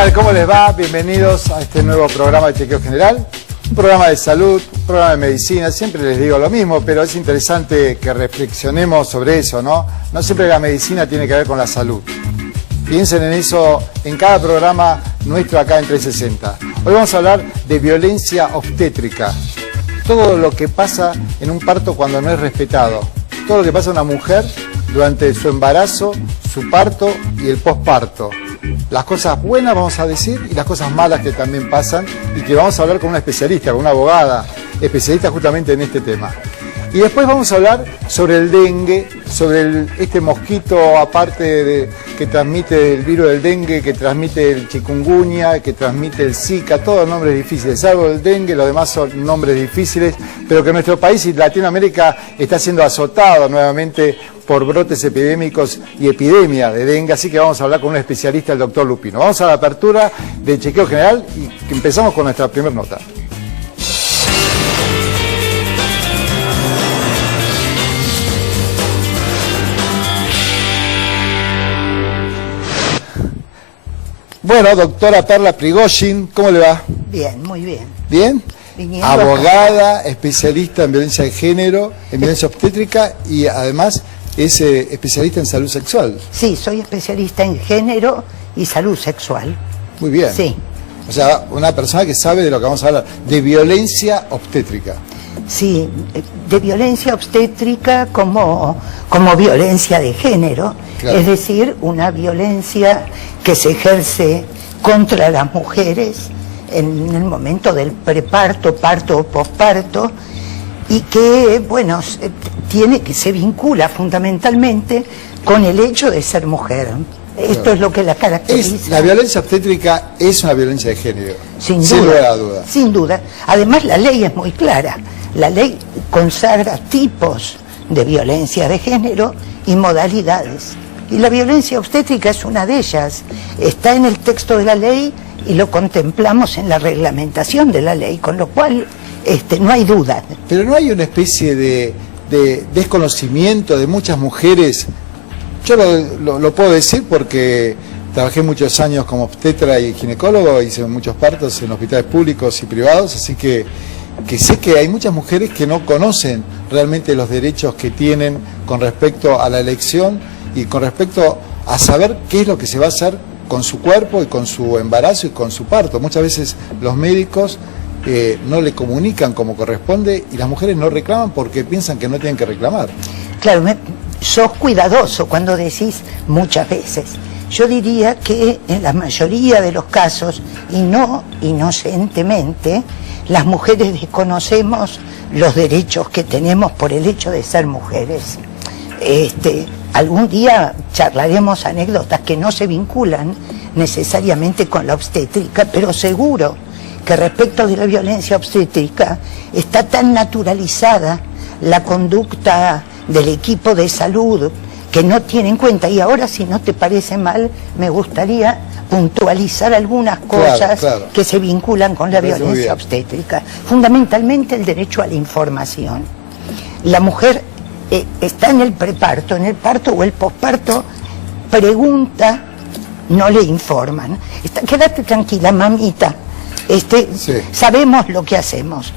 tal? ¿Cómo les va? Bienvenidos a este nuevo programa de Chequeo General. Un programa de salud, un programa de medicina. Siempre les digo lo mismo, pero es interesante que reflexionemos sobre eso, ¿no? No siempre la medicina tiene que ver con la salud. Piensen en eso en cada programa nuestro acá en 360. Hoy vamos a hablar de violencia obstétrica. Todo lo que pasa en un parto cuando no es respetado. Todo lo que pasa a una mujer durante su embarazo, su parto y el posparto. Las cosas buenas, vamos a decir, y las cosas malas que también pasan, y que vamos a hablar con una especialista, con una abogada especialista justamente en este tema. Y después vamos a hablar sobre el dengue, sobre este mosquito aparte que transmite el virus del dengue, que transmite el chikungunya, que transmite el Zika, todos nombres difíciles, salvo el dengue, los demás son nombres difíciles, pero que nuestro país y Latinoamérica está siendo azotado nuevamente por brotes epidémicos y epidemia de dengue, así que vamos a hablar con un especialista, el doctor Lupino. Vamos a la apertura del chequeo general y empezamos con nuestra primera nota. Bueno, doctora Perla Prigozhin, ¿cómo le va? Bien, muy bien. ¿Bien? Viniendo abogada, especialista en violencia de género, en violencia obstétrica y además es especialista en salud sexual. Sí, soy especialista en género y salud sexual. Muy bien. Sí. O sea, una persona que sabe de lo que vamos a hablar, de violencia obstétrica. Sí, de violencia obstétrica como violencia de género, claro. Es decir, una violencia que se ejerce contra las mujeres en el momento del preparto, parto o posparto, y que, bueno, se vincula fundamentalmente con el hecho de ser mujer. Esto claro. Es lo que la caracteriza. La violencia obstétrica es una violencia de género, sin lugar a duda. Sin duda. Además, la ley es muy clara. La ley consagra tipos de violencia de género y modalidades. Y la violencia obstétrica es una de ellas. Está en el texto de la ley y lo contemplamos en la reglamentación de la ley, con lo cual no hay duda. Pero no hay una especie de desconocimiento de muchas mujeres. Yo lo puedo decir porque trabajé muchos años como obstetra y ginecólogo, hice muchos partos en hospitales públicos y privados, así que sé que hay muchas mujeres que no conocen realmente los derechos que tienen con respecto a la elección y con respecto a saber qué es lo que se va a hacer con su cuerpo y con su embarazo y con su parto. Muchas veces los médicos no le comunican como corresponde y las mujeres no reclaman porque piensan que no tienen que reclamar. Claro, sos cuidadoso cuando decís muchas veces. Yo diría que en la mayoría de los casos, y no inocentemente, las mujeres desconocemos los derechos que tenemos por el hecho de ser mujeres. Algún día charlaremos anécdotas que no se vinculan necesariamente con la obstétrica, pero seguro que respecto de la violencia obstétrica está tan naturalizada la conducta del equipo de salud que no tiene en cuenta. Y ahora, si no te parece mal, me gustaría puntualizar algunas cosas claro. Que se vinculan con la violencia obstétrica. Fundamentalmente el derecho a la información. La mujer está en el preparto, en el parto o el posparto, pregunta, no le informan. Quédate tranquila, mamita, sí. Sabemos lo que hacemos.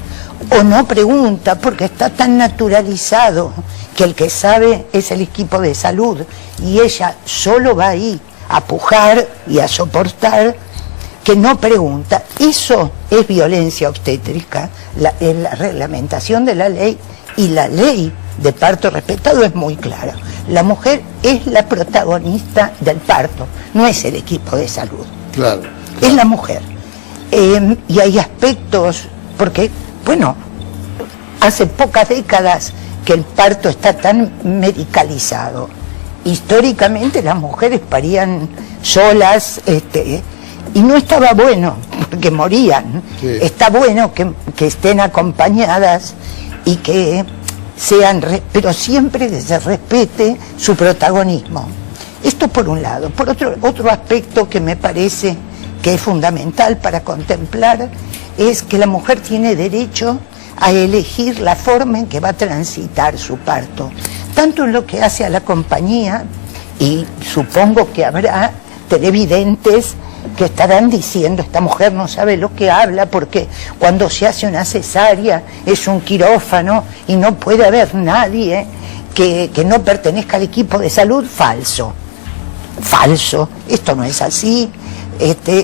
O no pregunta porque está tan naturalizado que el que sabe es el equipo de salud y ella solo va ahí a pujar y a soportar, que no pregunta. Eso es violencia obstétrica. La reglamentación de la ley y la ley de parto respetado es muy clara. La mujer es la protagonista del parto, no es el equipo de salud. Claro. Es la mujer. Y hay aspectos, porque, bueno, hace pocas décadas que el parto está tan medicalizado. Históricamente las mujeres parían solas, y no estaba bueno, porque morían. Sí. Está bueno que estén acompañadas y que pero siempre que se respete su protagonismo. Esto por un lado. Por otro aspecto que me parece que es fundamental para contemplar es que la mujer tiene derecho a elegir la forma en que va a transitar su parto, tanto en lo que hace a la compañía, y supongo que habrá televidentes que estarán diciendo, esta mujer no sabe lo que habla porque cuando se hace una cesárea es un quirófano y no puede haber nadie que no pertenezca al equipo de salud. Falso, falso, esto no es así.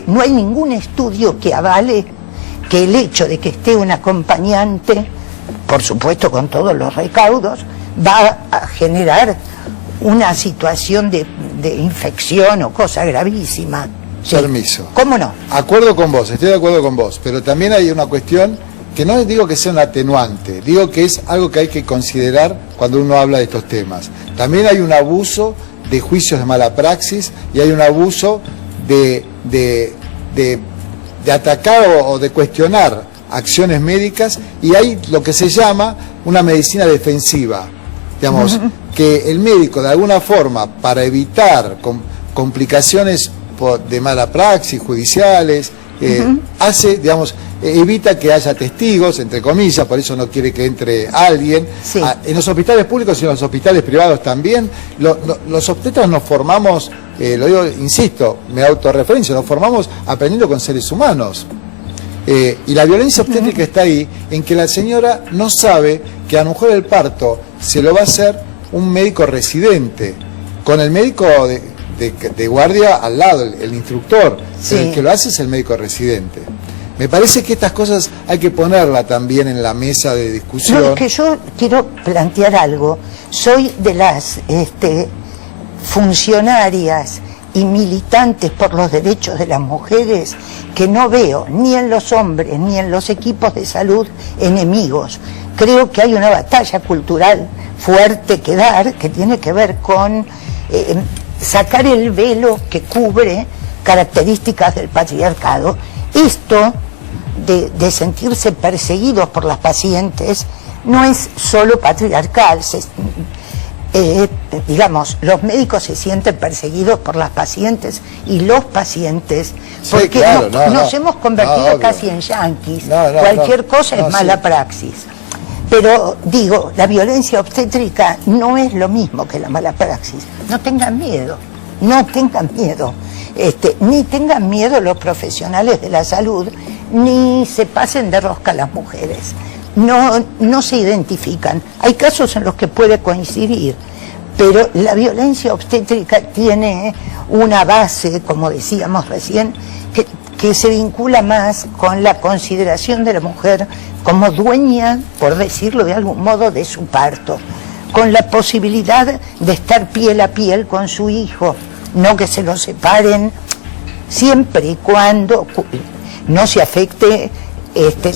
No hay ningún estudio que avale que el hecho de que esté un acompañante, por supuesto con todos los recaudos, va a generar una situación de infección o cosa gravísima. Sí. Permiso. ¿Cómo no? Acuerdo con vos, estoy de acuerdo con vos, pero también hay una cuestión que no digo que sea un atenuante, digo que es algo que hay que considerar cuando uno habla de estos temas. También hay un abuso de juicios de mala praxis y hay un abuso de atacar o de cuestionar acciones médicas, y hay lo que se llama una medicina defensiva, digamos, que el médico de alguna forma, para evitar complicaciones de mala praxis judiciales, hace, digamos, evita que haya testigos, entre comillas, por eso no quiere que entre alguien. Sí. En los hospitales públicos y en los hospitales privados también, los obstetras nos formamos, lo digo, insisto, me autorreferencio, nos formamos aprendiendo con seres humanos. Y la violencia obstétrica está ahí, en que la señora no sabe que a lo mejor el parto se lo va a hacer un médico residente, con el médico de guardia al lado, el instructor, sí. Pero el que lo hace es el médico residente. Me parece que estas cosas hay que ponerlas también en la mesa de discusión. No, es que yo quiero plantear algo. Soy de las funcionarias y militantes por los derechos de las mujeres que no veo ni en los hombres ni en los equipos de salud enemigos. Creo que hay una batalla cultural fuerte que dar, que tiene que ver con sacar el velo que cubre características del patriarcado. Esto de sentirse perseguidos por las pacientes no es solo patriarcal. Digamos, los médicos se sienten perseguidos por las pacientes y los pacientes, porque sí, claro, nos hemos convertido casi en yanquis. Cualquier cosa es mala praxis. Pero digo, la violencia obstétrica no es lo mismo que la mala praxis. No tengan miedo, no tengan miedo. Ni tengan miedo los profesionales de la salud, ni se pasen de rosca las mujeres. No se identifican. Hay casos en los que puede coincidir, pero la violencia obstétrica tiene una base, como decíamos recién, que se vincula más con la consideración de la mujer como dueña, por decirlo de algún modo, de su parto, con la posibilidad de estar piel a piel con su hijo, no que se lo separen, siempre y cuando no se afecte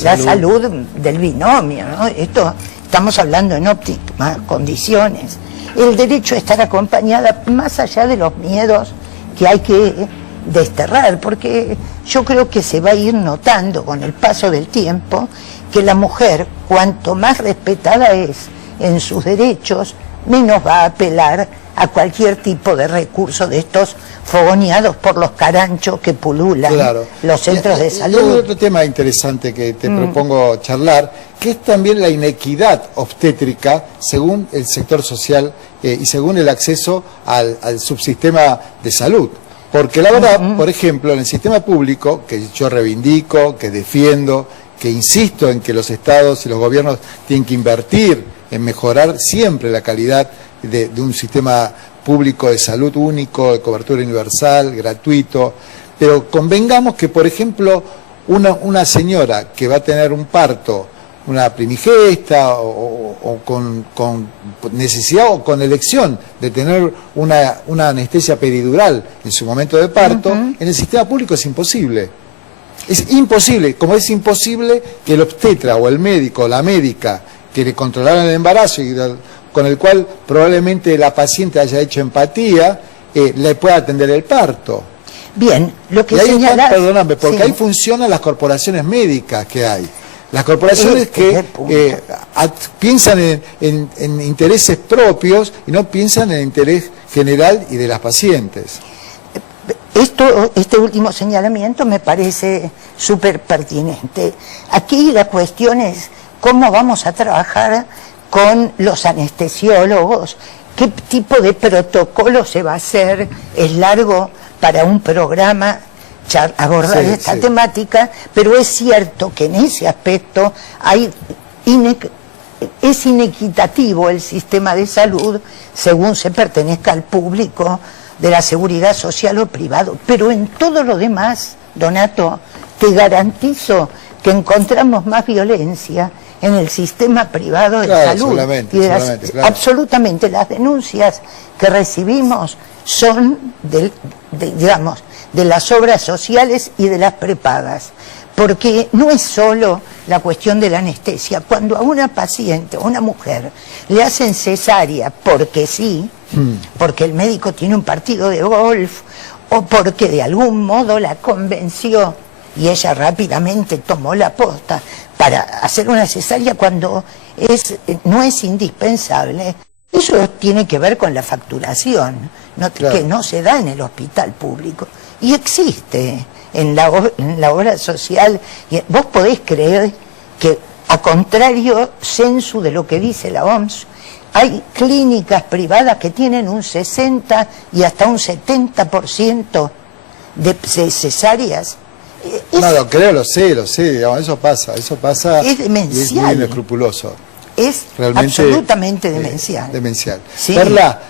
la salud del binomio, ¿no? Estamos hablando en óptimas condiciones. El derecho a estar acompañada, más allá de los miedos que hay que desterrar, porque yo creo que se va a ir notando con el paso del tiempo que la mujer, cuanto más respetada es en sus derechos, menos va a apelar a cualquier tipo de recurso de estos fogoneados por los caranchos que pululan los centros de salud. Hay otro tema interesante que te propongo charlar, que es también la inequidad obstétrica según el sector social y según el acceso al subsistema de salud. Porque la verdad, por ejemplo, en el sistema público, que yo reivindico, que defiendo, que insisto en que los estados y los gobiernos tienen que invertir en mejorar siempre la calidad de un sistema público de salud único, de cobertura universal, gratuito, pero convengamos que, por ejemplo, una señora que va a tener un parto, una primigesta o con necesidad o con elección de tener una anestesia peridural en su momento de parto, en el sistema público es imposible. Es imposible, como es imposible que el obstetra o el médico o la médica que le controlaran el embarazo y con el cual probablemente la paciente haya hecho empatía, le pueda atender el parto. Bien, lo que señalás... Perdóname, porque ahí funcionan las corporaciones médicas que hay. Las corporaciones que piensan en intereses propios y no piensan en el interés general y de las pacientes. Este último señalamiento me parece súper pertinente. Aquí la cuestión es cómo vamos a trabajar con los anestesiólogos, qué tipo de protocolo se va a hacer. Es largo para un programa abordar esta temática, pero es cierto que en ese aspecto es inequitativo el sistema de salud según se pertenezca al público de la seguridad social o privado, pero en todo lo demás, Donato, te garantizo que encontramos más violencia en el sistema privado de salud. Claro. Absolutamente, las denuncias que recibimos son digamos, de las obras sociales y de las prepagas, porque no es solo la cuestión de la anestesia. Cuando a una paciente, a una mujer, le hacen cesárea porque sí, porque el médico tiene un partido de golf, o porque de algún modo la convenció y ella rápidamente tomó la posta para hacer una cesárea cuando no es indispensable, eso tiene que ver con la facturación, que no se da en el hospital público y existe en la obra social. Vos podés creer que, a contrario sensu de lo que dice la OMS, hay clínicas privadas que tienen un 60 y hasta un 70% de cesáreas. No, lo creo, lo sé, digamos, eso pasa. Es demencial. Y es muy inescrupuloso. Es realmente absolutamente demencial. Demencial. Sí. Perla,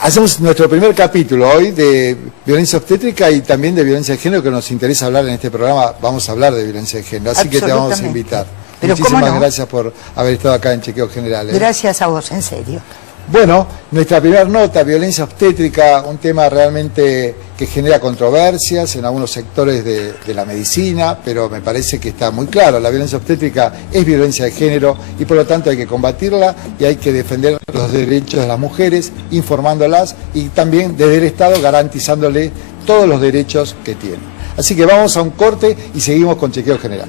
hacemos nuestro primer capítulo hoy de violencia obstétrica y también de violencia de género, que nos interesa hablar en este programa. Vamos a hablar de violencia de género, así que te vamos a invitar. Pero muchísimas gracias por haber estado acá en Chequeos Generales. Gracias a vos, en serio. Bueno, nuestra primera nota, violencia obstétrica, un tema realmente que genera controversias en algunos sectores de la medicina, pero me parece que está muy claro, la violencia obstétrica es violencia de género y por lo tanto hay que combatirla y hay que defender los derechos de las mujeres, informándolas y también desde el Estado garantizándole todos los derechos que tienen. Así que vamos a un corte y seguimos con Chequeo General.